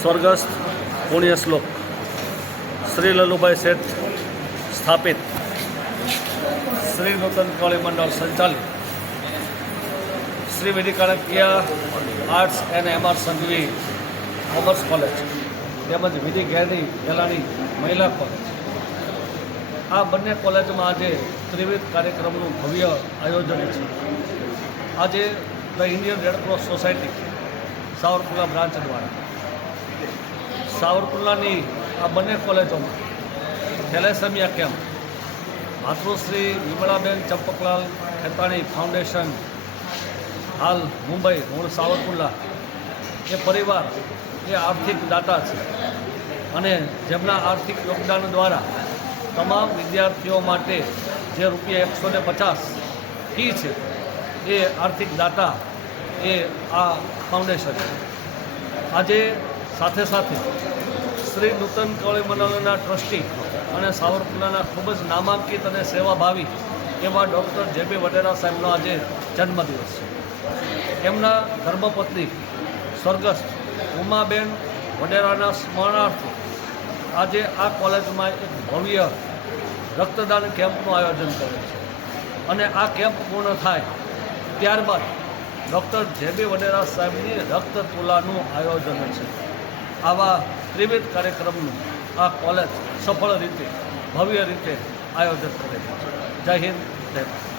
સ્વર્ગસ્થ પુણ્યશ્લોક શ્રી લલુભાઈ શેઠ સ્થાપિત. શ્રી નૂતન કોળી મંડળ સંચાલિત. Shri વેદિકાળકીય arts and M R Sanghvi commerce college તેમજ વિધિ ગેરની ગેલાણી મહિલા કોલેજ. આ બંને કોલેજમાં આજે ત્રિવિધ કાર્યક્રમનું ભવ્ય આયોજન છે. આજે the Indian red cross society Savarkula branch દ્વારા સાવરકુલાની આ બંને કોલેજોમાં. Thalassemia camp. માતૃશ્રી Vimlaben Champaklal Khetani foundation, હાલ મુંબઈ મૂળ સાવરકુંડલા. એ પરિવાર, એ આર્થિક દાતા છે. અને જેમના આર્થિક યોગદાન દ્વારા તમામ વિદ્યાર્થીઓ માટે જે રૂપિયા એકસો ને પચાસ ફી છે, એ આર્થિક દાતા એ આ ફાઉન્ડેશન છે. આજે સાથે સાથે શ્રી નૂતન કોળી મંડળના ટ્રસ્ટી અને સાવરકુંડલાના ખૂબ જ નામાંકિત અને સેવાભાવી એવા ડૉક્ટર જે બી વડેરા સાહેબનો આજે જન્મદિવસ છે. એમના ધર્મપત્ની સ્વર્ગસ્થ ઉમાબેન વડેરાના સ્મરણાર્થે આજે આ કોલેજમાં એક ભવ્ય રક્તદાન કેમ્પનું આયોજન કરે છે. અને આ કેમ્પ પૂર્ણ થાય ત્યારબાદ ડૉક્ટર જે બી વડેરા સાહેબની રક્ત તુલાનું આયોજન છે. આવા ત્રિવિધ કાર્યક્રમનું આ કોલેજ સફળ રીતે, ભવ્ય રીતે આયોજન કરે છે. જય હિન્દ, જય ભારત.